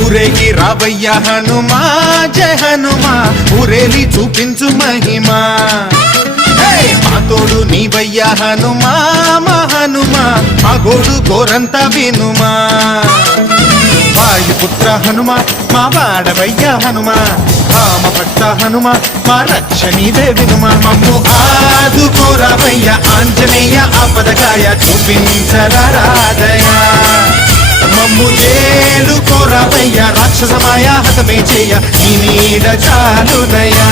ఊరేగి రావయ్య హనుమా జయ హనుమా ఊరేలి చూపించు మహిమా మా తోడు నీవయ్య హనుమా మా హనుమా మా గోడు గోరంత వినుమా వాయుపుత్ర హనుమా మా వాడవయ్య హనుమా రామ భక్త హనుమా మా రక్షణీదే వినుమా మమ్ము ఆదుకోరావయ్య ఆంజనేయ ఆపదకాయ చూపించరాదయా మమ్ము ఏలు కోరావయ్య రాక్షసమాయ హతమే చేయ నీ నీడ చాలునయా